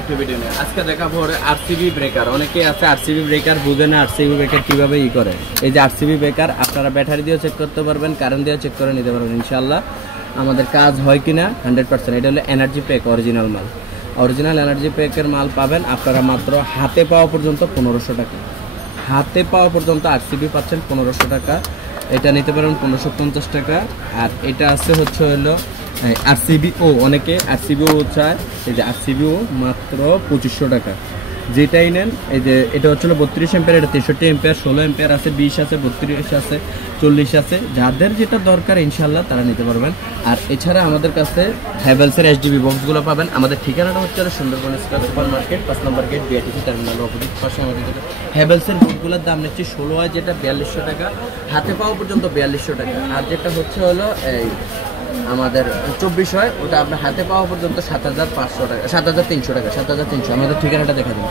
একটা ভিডিও নিয়ে আজকে দেখাবো আরসিবি ব্রেকার। অনেকে আছে আরসিবি ব্রেকার বুঝে না আরসিবি ব্রেকার কিভাবে করে। এই যে আরসিবি ব্রেকার আপনারা ব্যাটারি দিয়েও চেক করতে পারবেন, কারেন্ট দিয়েও চেক করে নিতে পারবেন ইনশাআল্লাহ। আমাদের কাজ হয় কিনা 100%। এটা হলো এনার্জি প্যাক, অরিজিনাল মাল। অরিজিনাল এনার্জি প্যাকের মাল পাবেন আপনারা মাত্র হাতে পাওয়া পর্যন্ত 1500 টাকা। হাতে পাওয়া পর্যন্ত আরসিবি পাচ্ছেন 1500 টাকা। এটা নিতে পারেন 1550 টাকা। আর এটা আছে হলো আরসিবিও, অনেকে আরসিবিও চায়। এই যে আরসিবিও মাত্র 2500 টাকা। যেটাই নেন, এই যে এটা হচ্ছিল 32 এম্পিয়ার, এটা 63 এম্পিয়ার, 16 এম্পিয়ার আছে, 20 আছে, 32 আছে, 40 আছে। যাদের যেটা দরকার ইনশাল্লাহ তারা নিতে পারবেন। আর এছাড়া আমাদের কাছে হ্যাভেলসের এইচডিবি বক্সগুলো পাবেন। আমাদের ঠিকানাটা হচ্ছে সুন্দরবন স্কয়ার সুপার মার্কেট, 5 নম্বর গেট, বিআরটিসি টার্মিনাল অপোজিট পাশে আমাদের হ্যাভেলসের বোর্ডগুলোর দাম নিচ্ছি 16 হয়, যেটা 4200 টাকা। হাতে পাওয়া পর্যন্ত 4200 টাকা। আর যেটা হলো এই আমাদের 24 হয়, ওটা আপনার হাতে পাওয়া পর্যন্ত 7500 টাকা, 7300 টাকা, 7300। আমাদের ঠিকানাটা দেখা দিন।